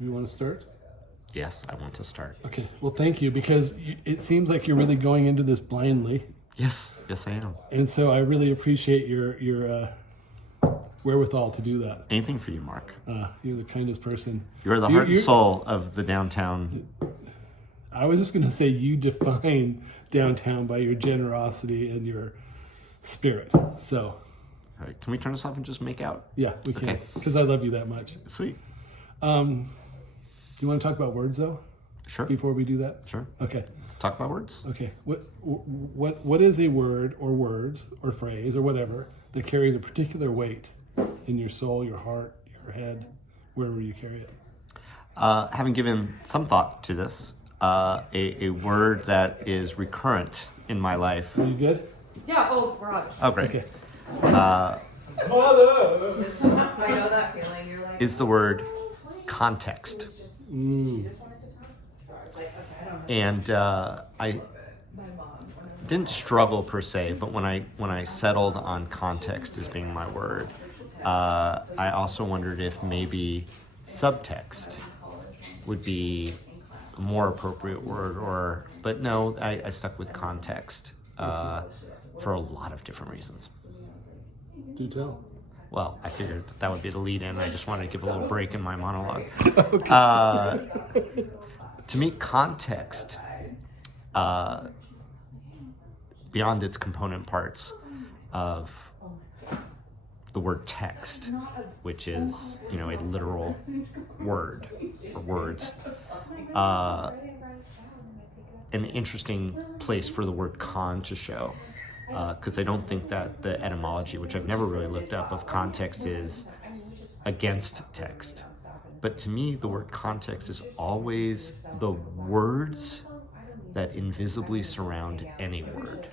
You want to start? Yes, I want to start. Okay. Well, thank you, because it seems like you're really going into this blindly. Yes, I am. And so I really appreciate your wherewithal to do that. Anything for you, Mark. You're the kindest person. You're the heart and soul of the downtown. I was just going to say you define downtown by your generosity and your spirit. So, All right, can we turn this off and just make out? yeah, we can, Okay. because I love you that much. Sweet. Do you want to talk about words, though, Sure. before we do that? Sure. Okay. Let's talk about words. Okay. What is a word or words or phrase or whatever that carries a particular weight in your soul, your heart, your head, wherever you carry it? Having given some thought to this, a word that is recurrent in my life. Are you good? Yeah, we're on. Oh, great. Okay. I know that feeling. You're like, Is the word context. And I didn't struggle per se, but when I settled on context as being my word, I also wondered if maybe subtext would be a more appropriate word, but no, I stuck with context for a lot of different reasons. Do tell. Well, I figured that would be the lead-in. I just wanted to give a little break in my monologue. To me, context, beyond its component parts of the word text, which is, a literal word or words, an interesting place for the word con to show. Because I don't think that the etymology, which I've never really looked up, of context is against text. But to me, the word context is always the words that invisibly surround any word.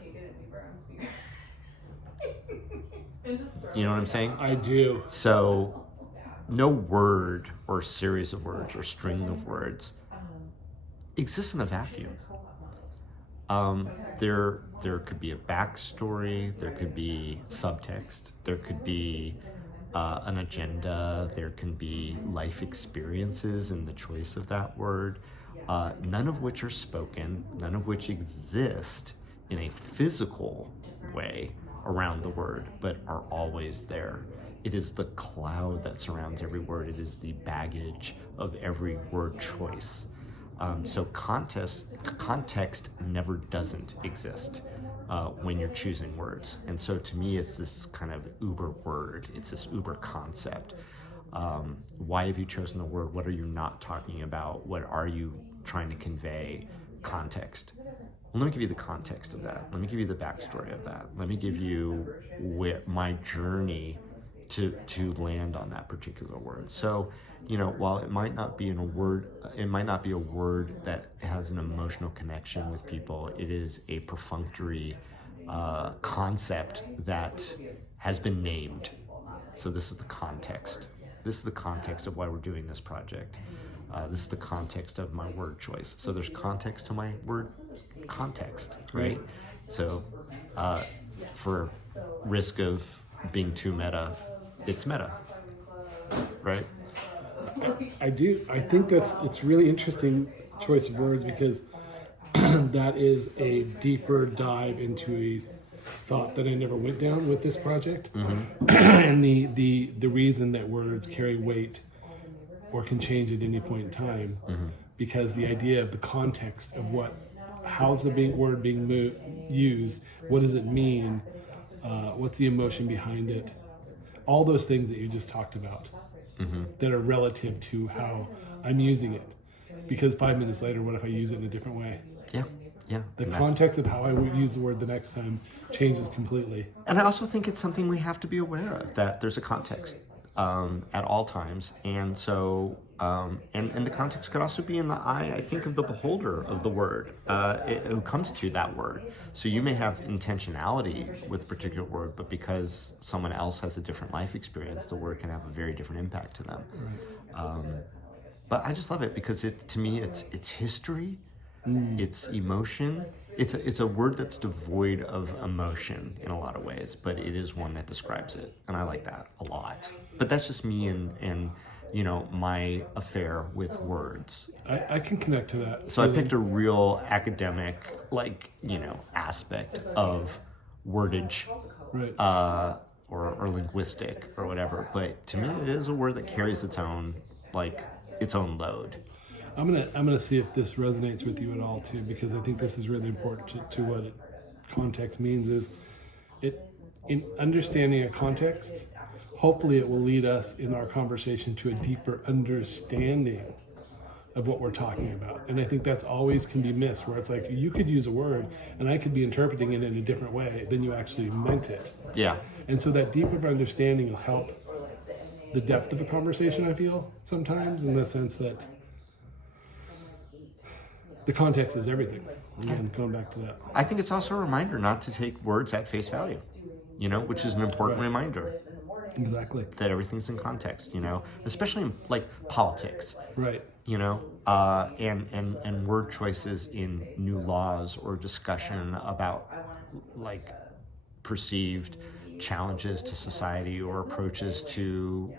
You know what I'm saying? I do. So no word or series of words or string of words exists in a vacuum. There could be a backstory, there could be subtext, there could be an agenda, there can be life experiences in the choice of that word, none of which are spoken, none of which exist in a physical way around the word, but are always there. It is the cloud that surrounds every word. It is the baggage of every word choice. So context never doesn't exist when you're choosing words. And so to me, it's this kind of uber word. It's this uber concept. Why have you chosen the word? What are you not talking about? What are you trying to convey? Context. Well, let me give you the context of that. Let me give you the backstory of that. Let me give you my journey to land on that particular word. So, while it might not be a word that has an emotional connection with people, it is a perfunctory concept that has been named. So this is the context. This is the context of why we're doing this project. This is the context of my word choice. So there's context to my word context, right? So for risk of being too meta, it's meta, right? I do. I think it's really interesting choice of words, because that is a deeper dive into a thought that I never went down with this project. Mm-hmm. And the reason that words carry weight or can change at any point in time, mm-hmm. because the idea of the context of how's the word being used, what does it mean, what's the emotion behind it, all those things that you just talked about, mm-hmm. that are relative to how I'm using it. Because 5 minutes later, what if I use it in a different way? Yeah. The context of how I would use the word the next time changes completely. And I also think it's something we have to be aware of, that there's a context at all times. And so, and the context could also be in the eye, I think, of the beholder of the word, who comes to that word. So you may have intentionality with a particular word, but because someone else has a different life experience, the word can have a very different impact to them. Right. But I just love it because to me, it's history, it's emotion. It's a word that's devoid of emotion in a lot of ways, but it is one that describes it, and I like that a lot. But that's just me and my affair with words. I can connect to that. So I picked a real academic, aspect of wordage, Right. or linguistic or whatever. But to me, it is a word that carries its own load. I'm gonna see if this resonates with you at all too, because I think this is really important to what context means. Is it in understanding a context? Hopefully, it will lead us in our conversation to a deeper understanding of what we're talking about. And I think that's always can be missed, where it's like you could use a word and I could be interpreting it in a different way than you actually meant it. Yeah. And so that deeper understanding will help the depth of a conversation, I feel, sometimes, in the sense that the context is everything. Again, going back to that. I think it's also a reminder not to take words at face value, which is an important reminder Exactly. that everything's in context, especially in politics. Right. And word choices in new laws or discussion about perceived challenges to society or approaches to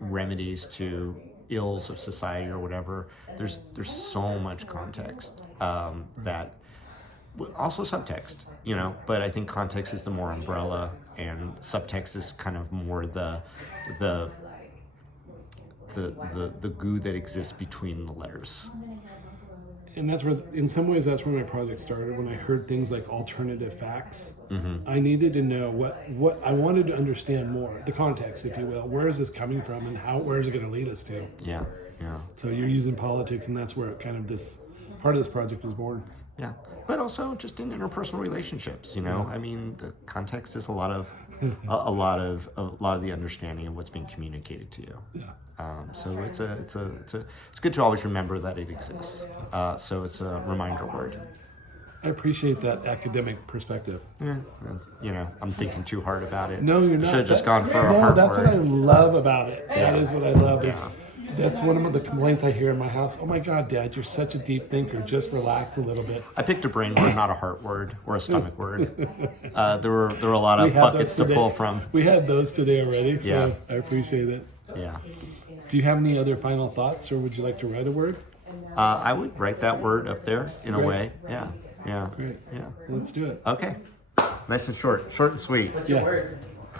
remedies to ills of society or whatever. There's so much context that also subtext, but I think context is the more umbrella and subtext is kind of more the goo that exists between the letters. And that's where, in some ways, that's where my project started. When I heard things like alternative facts, Mm-hmm. I needed to know what I wanted to understand more, the context, if you will. Where is this coming from, and where is it going to lead us to? Yeah. So you're using politics, and that's where kind of this part of this project was born. Yeah, but also just in interpersonal relationships. I mean, the context is a lot of the understanding of what's being communicated to you. Yeah. So it's good to always remember that it exists. So it's a reminder word. I appreciate that academic perspective. Yeah, I'm thinking too hard about it. No, you're not. Should have just gone for a No, hard that's word. what I love about it. That is what I love. Is Yeah. that's one of the complaints I hear in my house. Oh my God, Dad, you're such a deep thinker. Just relax a little bit. I picked a brain word, not a heart word or a stomach word. There were a lot of buckets to pull from. We had those today already, so Yeah. I appreciate it. Yeah. Do you have any other final thoughts, or would you like to write a word? I would write that word up there in a Great. way. Yeah. Great. Yeah. Let's do it. Okay. Nice and short and sweet. What's your word?